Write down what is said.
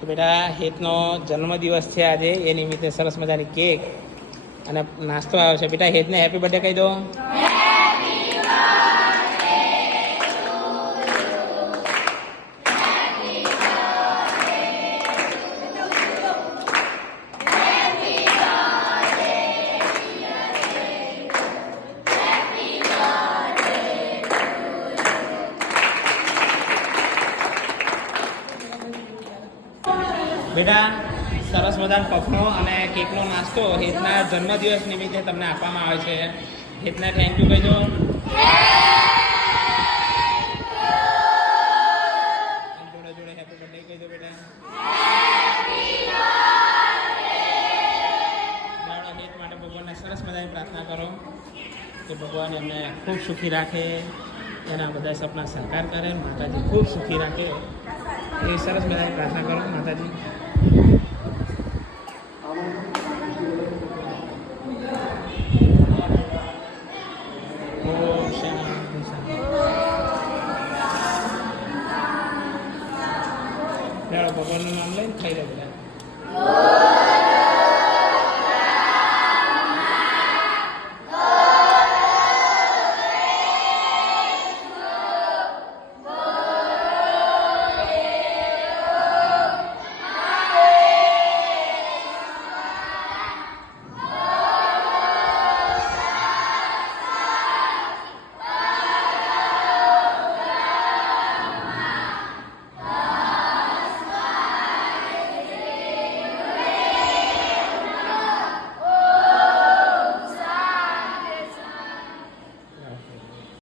તો બેટા હેતનો જન્મદિવસ છે આજે, એ નિમિત્તે સરસ મજાની કેક અને નાસ્તો આવ્યો છે. બેટા હેતને હેપી બર્થડે કહી દો. બેટા સરસ મજાનો પફનો અને કેકનો નાસ્તો હેતના જન્મદિવસ નિમિત્તે તમને આપવામાં આવે છે. હેતને થેન્ક યુ કહી દો. જોડે જોડે હેપી બર્થડે કહી દો બેટા. હેત માટે ભગવાનને સરસ મજાની પ્રાર્થના કરો કે ભગવાન એમને ખૂબ સુખી રાખે, એના બધા સપના સાકાર કરે, માતાજી ખૂબ સુખી રાખે, એ સરસ મજાની પ્રાર્થના કરો માતાજી. ભગવાનનું નામ લઈને ખાઈ લે બધા.